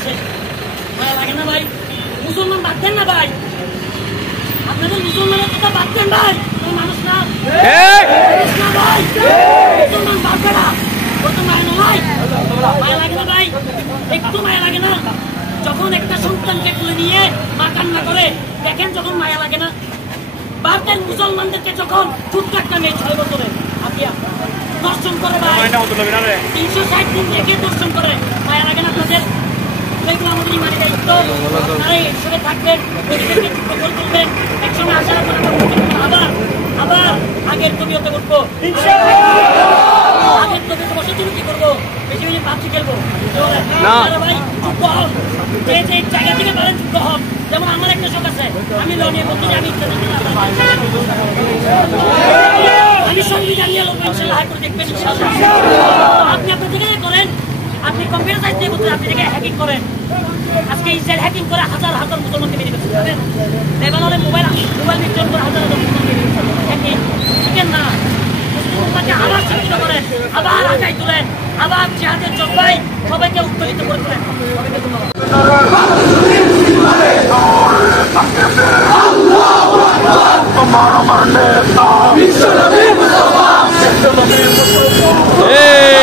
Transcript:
মানুষের মায়া লাগে না ভাই? মুসলমান বাদ দেন না ভাই, আপনাদের মুসলমানের কথা বাদ দেন ভাই। মানুষ না ভাই, মুসলমান বাদ না, মায়া নয়। মায়া লাগে না ভাই? একটু মায়া লাগে না? যখন একটা সন্তানকে তুলে নিয়ে মা কান্না করে, দেখেন যখন মায়া লাগে না? ভারতের মুসলমানদেরকে যখন ছোট্ট একটা মেয়ে 6 বছরে আপিয়া দর্শন করে ভাই, 360 দিন থেকে দর্শন করে, মায়া লাগে না আপনাদের? এগুলো আমাদের ইমানি দায়িত্ব। আপনারা হিসেবে থাকবেন, পরিবেশকে যুক্ত করে তুলবেন। একসঙ্গে আসার পর আবার আগের তবিয়তে উঠবো, আগের তবিয়তে বসে তুমি কি করবো? বেশি বেশি পাবজি খেলবো ভাই। যুক্ত হন, যে যে জায়গা থেকে পারেন যুক্ত হন। যেমন আমার একটা শখ আছে, আমি ল নিয়ে বলতে আমি সংবিধান নিয়ে লোক ইনশাল্লাহ হাই করে দেখবেন ইনশাল্লাহ। আপনি আপনার থেকে করেন, আপনি কম্পিউটার সাইন্স দিয়ে বলতে আপনি থেকে হ্যাকিং করেন। আজকে ইসরায়েল হ্যাকিং করে হাজার হাজার মুসলমানকে মেরে ফেলছে, জানেন? লেবাননে মোবাইল বিতরণ করে হাজার হাজার মুসলমানকে মেরে ফেলছে। হ্যাকিং শিখেন না, মুসলমানকে আবার শিক্ষিত করেন, আবার আগাই তুলেন, আবার জিহাদের জব্বাই সবাইকে উত্তোলিত করে তোলেন। সবাইকে ধন্যবাদ। Hey!